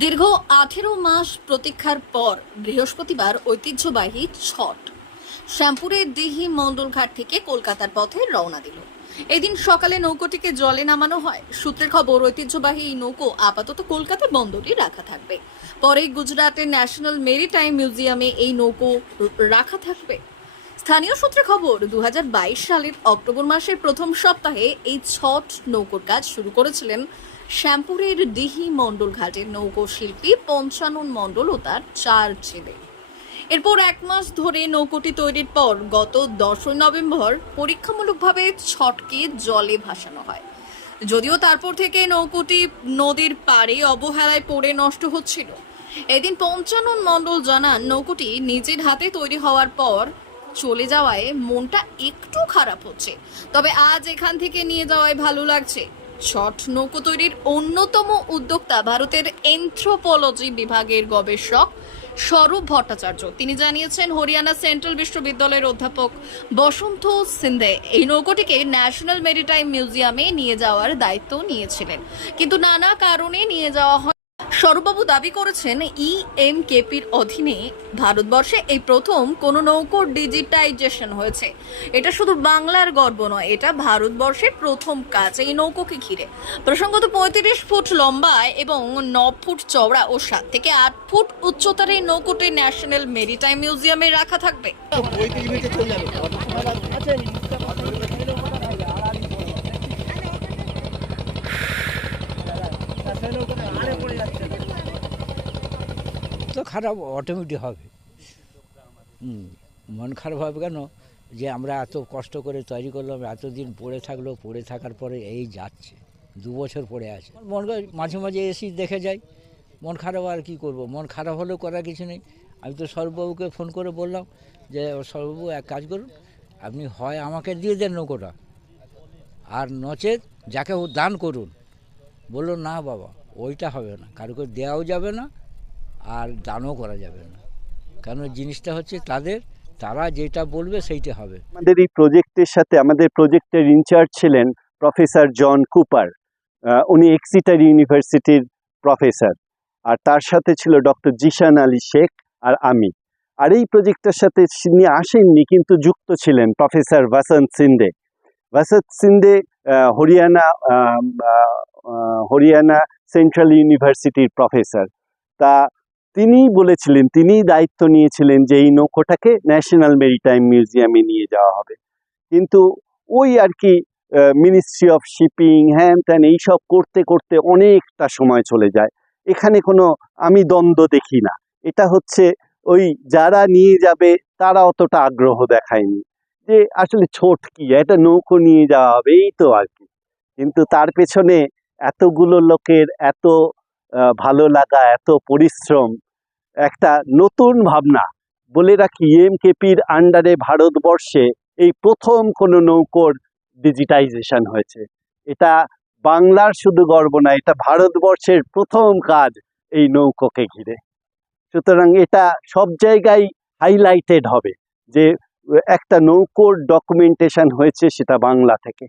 দীর্ঘ 18 মাস প্রতীক্ষার পর বৃহস্পতিবার ঐতিহ্যবাহী ছট শ্যামপুরের দিঘি মণ্ডলঘাট থেকে কলকাতার পথে রওনা দিল। এদিন সকালে নৌকোটিকে জলে নামানো হয়। সূত্রের খবর, ঐতিহ্যবাহী এই নৌকো আপাতত কলকাতা বন্দরে রাখা থাকবে। পরে গুজরাটের ন্যাশনাল মেরিটাইম মিউজিয়ামে এই নৌকো রাখা থাকবে। স্থানীয় সূত্রে খবর, 2022 সালের অক্টোবর মাসের প্রথম সপ্তাহে এই ছট নৌকোর কাজ শুরু করেছিলেন শ্যামপুরের দিঘি মণ্ডল ঘাটের নৌকো শিল্পী পঞ্চানন মণ্ডল ও তার 4 ছেলে। এরপর 1 মাস ধরে নৌকোটি তৈরির পর গত 10 নভেম্বর পরীক্ষামূলকভাবে ছটকে জলে ভাসানো হয়। যদিও তারপর থেকে নৌকোটি নদীর পাড়ে অবহেলায় পড়ে নষ্ট হচ্ছিল। এদিন পঞ্চানন মণ্ডল জানান, নৌকোটি নিজের হাতে তৈরি হওয়ার পর চলে যাওয়ায় মনটা একটু খারাপ হচ্ছে, তবে আজ এখান থেকে নিয়ে যাওয়ায় ভালো লাগছে। ছট নৌকো তৈরির অন্যতম উদ্যোক্তা ভারতের এনথ্রোপোলজি বিভাগের গবেষক স্বরূপ ভট্টাচার্য। তিনি জানিয়েছেন, হরিয়ানা সেন্ট্রাল বিশ্ববিদ্যালয়ের অধ্যাপক বসন্ত সিন্ধে এই নৌকোটিকে ন্যাশনাল মেরিটাইম মিউজিয়ামে নিয়ে যাওয়ার দায়িত্ব নিয়েছিলেন, কিন্তু নানা কারণে নিয়ে যাওয়া হয়। স্বরূপবাবু দাবি করেছেন, ইএমকেপির অধীনে ভারতবর্ষে এই প্রথম কোনো নৌকোর ডিজিটাইজেশন হয়েছে। এটা শুধু বাংলার গর্ব নয়, এটা ভারতবর্ষের প্রথম কাজ এই নৌকোকে ঘিরে। প্রসঙ্গত 35 ফুট লম্বা এবং 9 ফুট চওড়া ও 7 থেকে 8 ফুট উচ্চতার এই নৌকোটি ন্যাশনাল মেরিটাইম মিউজিয়ামে রাখা থাকবে। তো খারাপ অটোমেটিক হবে। মন খারাপ হবে কেন, যে আমরা এত কষ্ট করে তৈরি করলাম, এতদিন পড়ে থাকলো, পড়ে থাকার পরে এই যাচ্ছে, 2 বছর পড়ে আছে। মন মাঝে মাঝে এসি দেখে যাই, মন খারাপ আর কি করব, মন খারাপ হলেও করার কিছু নেই। আমি তো সর্ববাবুকে ফোন করে বললাম যে সর্ববাবু এক কাজ করুন, আপনি হয় আমাকে দিয়ে দেন নৌকোটা, আর নচেত যাকে ও দান করুন। বললো না বাবা, ওইটা হবে না, কারোকে দেওয়াও যাবে না আর দানও করা যাবে না, কারণ জিনিসটা হচ্ছে তাদের, তারা যেটা বলবে সেইটা হবে। আমাদের এই প্রজেক্টের সাথে আমাদের প্রজেক্টের ইনচার্জ ছিলেন প্রফেসর জন কুপার। উনি এক্সিটার ইউনিভার্সিটির প্রফেসর, আর তার সাথে ছিল ডক্টর জিশান আলী শেখ আর আমি। আর এই প্রজেক্টের সাথে তিনি আসেননি, কিন্তু যুক্ত ছিলেন প্রফেসর বসন্ত সিন্ধে। বসন্ত সিন্ধে হরিয়ানা সেন্ট্রাল ইউনিভার্সিটির প্রফেসর। তা তিনি বলেছিলেন, তিনি দায়িত্ব নিয়েছিলেন যে এই নৌকোটাকে ন্যাশনাল মেরিটাইম মিউজিয়ামে নিয়ে যাওয়া হবে। কিন্তু ওই আর কি মিনিস্ট্রি অফ শিপিং হ্যান ত্যান এইসব করতে করতে অনেকটা সময় চলে যায়। এখানে কোনো আমি দ্বন্দ্ব দেখি না। এটা হচ্ছে ওই যারা নিয়ে যাবে তারা অতটা আগ্রহ দেখায়নি যে আসলে ছোট কি, এটা নৌকো নিয়ে যাওয়া হবে এই তো আর কি। কিন্তু তার পেছনে এতগুলো লোকের এত ভালো লাগা, এত পরিশ্রম, একটা নতুন ভাবনা। বলে রাখি, ইএমকেপির আন্ডারে ভারতবর্ষে এই প্রথম কোনো নৌকোর ডিজিটাইজেশন হয়েছে। এটা বাংলার শুধু গর্ব না, এটা ভারতবর্ষের প্রথম কাজ এই নৌকোকে ঘিরে। সুতরাং এটা সব জায়গায় হাইলাইটেড হবে যে একটা নৌকোর ডকুমেন্টেশন হয়েছে, সেটা বাংলা থেকে।